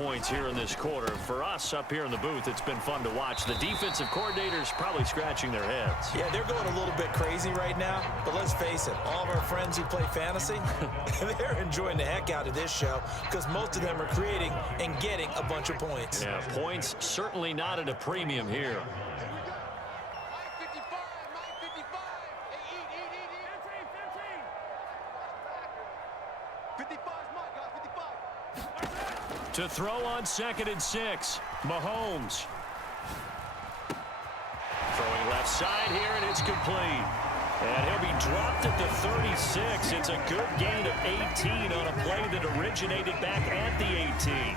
points here in this quarter. For us up here in the booth, it's been fun to watch. The defensive coordinators probably scratching their heads. Yeah, they're going a little bit crazy right now, but let's face it, all of our friends who play fantasy, they're enjoying the heck out of this show because most of them are creating and getting a bunch of points. Yeah, points certainly not at a premium here. To throw on 2nd and 6, Mahomes. Throwing left side here, and it's complete. And he'll be dropped at the 36. It's a good gain of 18 on a play that originated back at the 18.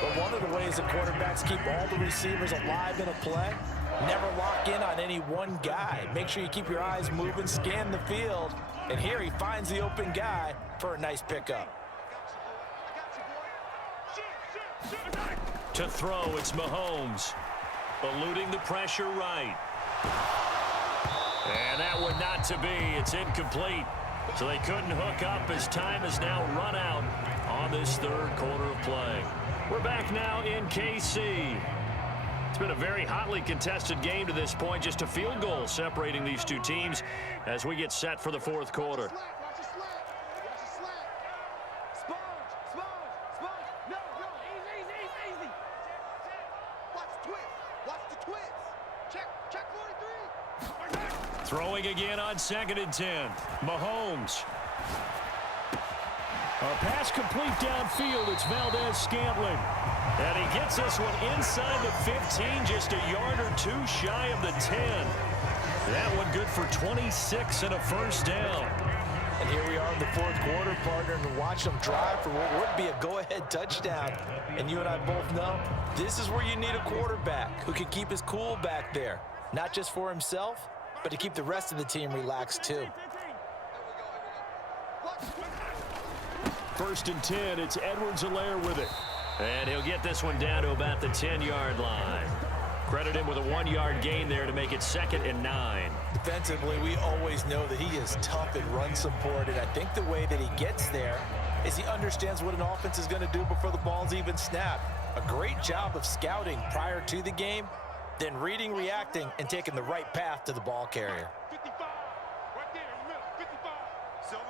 But one of the ways the quarterbacks keep all the receivers alive in a play, never lock in on any one guy. Make sure you keep your eyes moving, scan the field. And here he finds the open guy for a nice pickup. To throw, it's Mahomes. Eluding the pressure right. And that one not to be. It's incomplete. So they couldn't hook up as time has now run out on this third quarter of play. We're back now in KC. It's been a very hotly contested game to this point. Just a field goal separating these two teams as we get set for the fourth quarter. Throwing again on 2nd and 10. Mahomes. A pass complete downfield. It's Valdez-Scantling. And he gets this one inside the 15, just a yard or two shy of the 10. That one good for 26 and a first down. And here we are in the fourth quarter, partner, and watch them drive for what would be a go-ahead touchdown. And you and I both know this is where you need a quarterback who can keep his cool back there. Not just for himself, but to keep the rest of the team relaxed too. 1st and 10, it's Edwards-Helaire with it. And he'll get this one down to about the 10-yard line. Credit him with a 1-yard gain there to make it 2nd and 9. Defensively, we always know that he is tough in run support, and I think the way that he gets there is he understands what an offense is going to do before the ball's even snapped. A great job of scouting prior to the game, then reading, reacting, and taking the right path to the ball carrier. 55, right there in the middle, 55. Silver.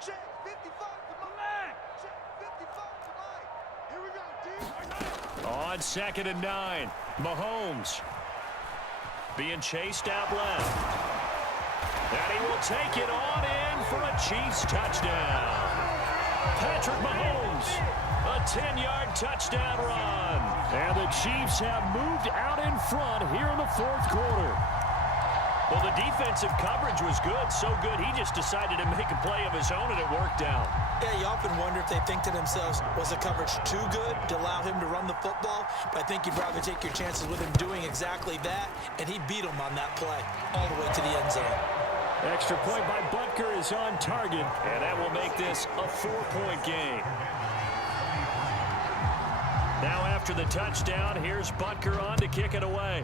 Check, 55 to Mike. Check, 55 to Mike. Here we go, D. On 2nd and 9, Mahomes being chased out left. And he will take it on in for a Chiefs touchdown. Patrick Mahomes, a 10-yard touchdown run. And the Chiefs have moved out in front here in the fourth quarter. Well, the defensive coverage was good, so good he just decided to make a play of his own, and it worked out. Yeah, you often wonder if they think to themselves, was the coverage too good to allow him to run the football? But I think you'd rather take your chances with him doing exactly that, and he beat him on that play all the way to the end zone. Extra point by Butker is on target, and that will make this a 4-point game. Now after the touchdown, here's Butker on to kick it away.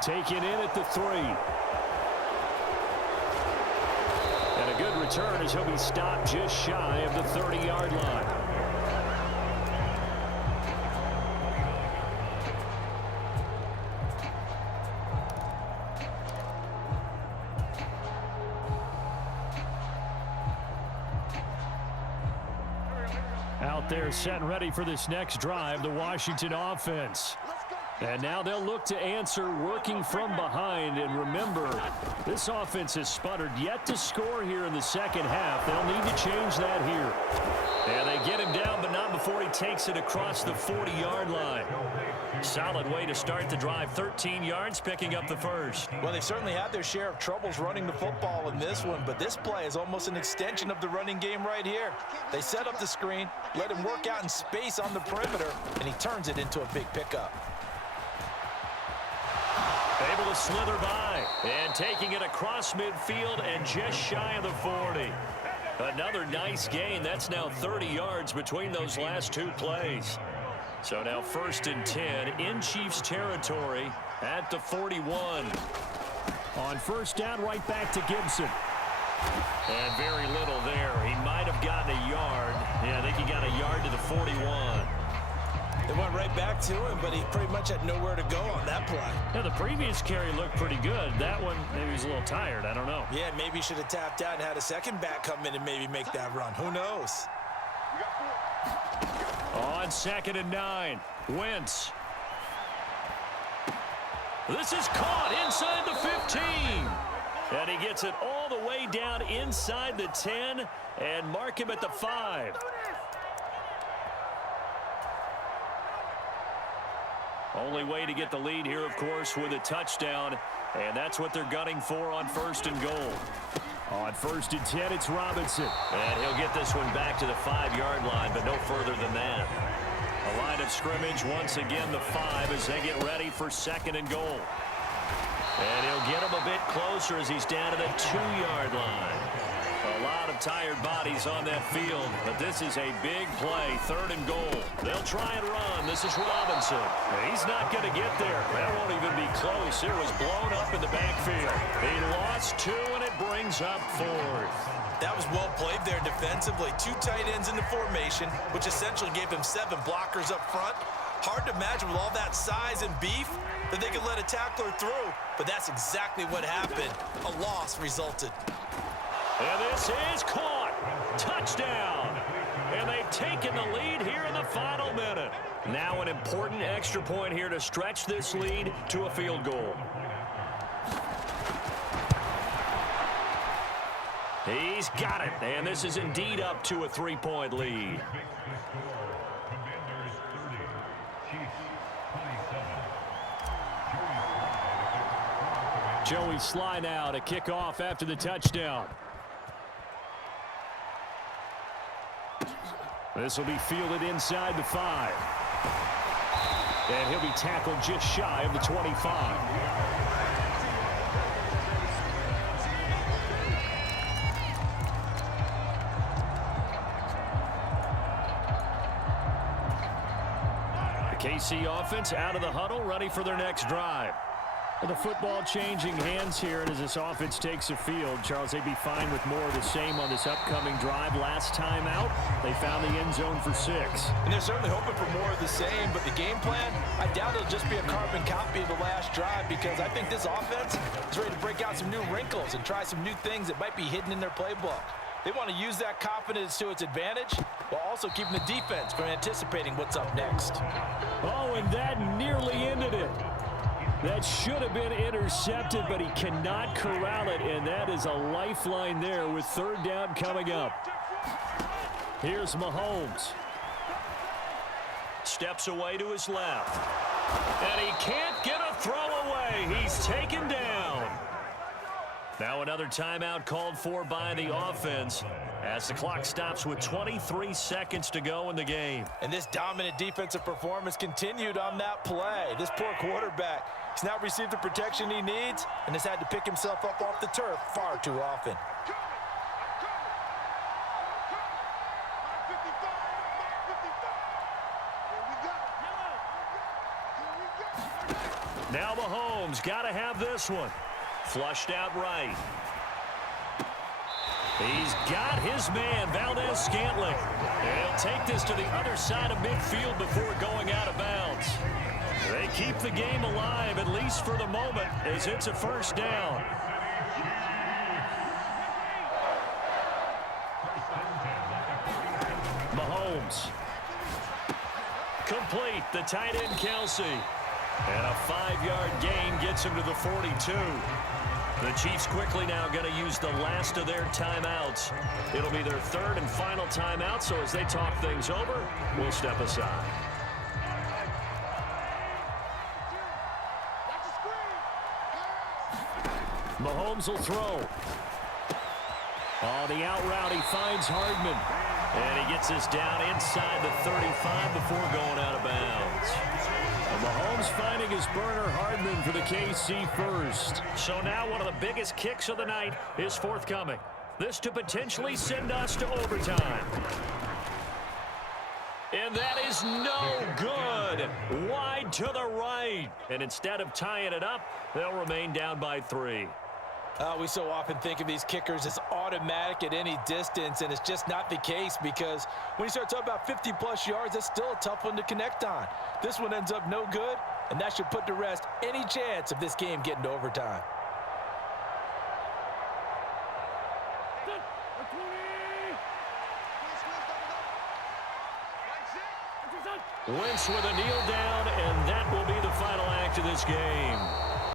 Taken in at the 3. And a good return as he'll be stopped just shy of the 30-yard line. Out there set and ready for this next drive, the Washington offense. And now they'll look to answer working from behind. And remember, this offense has sputtered yet to score here in the second half. They'll need to change that here. And they get him down, but not before he takes it across the 40-yard line. Solid way to start the drive. 13 yards, picking up the first. Well, they certainly had their share of troubles running the football in this one, but this play is almost an extension of the running game right here. They set up the screen, let him work out in space on the perimeter, and he turns it into a big pickup. Able to slither by, and taking it across midfield and just shy of the 40. Another nice gain. That's now 30 yards between those last two plays. So now 1st and 10 in Chiefs territory at the 41. On first down, right back to Gibson. And very little there. He might have gotten a yard. Yeah, I think he got a yard to the 41. They went right back to him, but he pretty much had nowhere to go on that play. Yeah, the previous carry looked pretty good. That one, maybe he was a little tired. I don't know. Yeah, maybe he should have tapped out and had a second back come in and maybe make that run. Who knows? On 2nd and 9, Wentz. This is caught inside the 15. And he gets it all the way down inside the 10 and mark him at the 5. Only way to get the lead here, of course, with a touchdown. And that's what they're gunning for on 1st and goal. On 1st and 10, it's Robinson. And he'll get this one back to the 5-yard line, but no further than that. A line of scrimmage, once again, the 5 as they get ready for 2nd and goal. And he'll get him a bit closer as he's down to the 2-yard line. A lot of tired bodies on that field, but this is a big play, 3rd and goal. They'll try and run. This is Robinson. He's not going to get there. That won't even be close. It was blown up in the backfield. He lost 2, and it brings up 4th. That was well played there defensively. 2 tight ends in the formation, which essentially gave him 7 blockers up front. Hard to imagine with all that size and beef that they could let a tackler through, but that's exactly what happened. A loss resulted. And this is caught. Touchdown. And they've taken the lead here in the final minute. Now an important extra point here to stretch this lead to a field goal. He's got it. And this is indeed up to a 3-point lead. Joey Sly now to kick off after the touchdown. This will be fielded inside the 5. And he'll be tackled just shy of the 25. The KC offense out of the huddle, ready for their next drive. The football changing hands here, and as this offense takes the field, Charles, they'd be fine with more of the same on this upcoming drive. Last time out, they found the end zone for 6. And they're certainly hoping for more of the same, but the game plan, I doubt it'll just be a carbon copy of the last drive, because I think this offense is ready to break out some new wrinkles and try some new things that might be hidden in their playbook. They want to use that confidence to its advantage while also keeping the defense from anticipating what's up next. Oh, and that nearly ended it. That should have been intercepted, but he cannot corral it, and that is a lifeline there with 3rd down coming up. Here's Mahomes. Steps away to his left. And he can't get a throw away. He's taken down. Now another timeout called for by the offense as the clock stops with 23 seconds to go in the game. And this dominant defensive performance continued on that play. This poor quarterback, he's not received the protection he needs and has had to pick himself up off the turf far too often. Now Mahomes got to have this one. Flushed out right. He's got his man, Valdez-Scantling. He'll take this to the other side of midfield before going out of bounds. They keep the game alive, at least for the moment, as it's a 1st down. Mahomes. Complete, the tight end Kelsey. And a 5-yard gain gets him to the 42. The Chiefs quickly now going to use the last of their timeouts. It'll be their 3rd and final timeout, so as they talk things over, we'll step aside. Mahomes will throw. On the out route, he finds Hardman. And he gets this down inside the 35 before going out of bounds. And Mahomes finding his burner, Hardman, for the KC first. So now one of the biggest kicks of the night is forthcoming. This to potentially send us to overtime. And that is no good. Wide to the right. And instead of tying it up, they'll remain down by 3. We so often think of these kickers as automatic at any distance, and it's just not the case because when you start talking about 50-plus yards, that's still a tough one to connect on. This one ends up no good, and that should put to rest any chance of this game getting to overtime. Wentz with a kneel down, and that will be the final act of this game.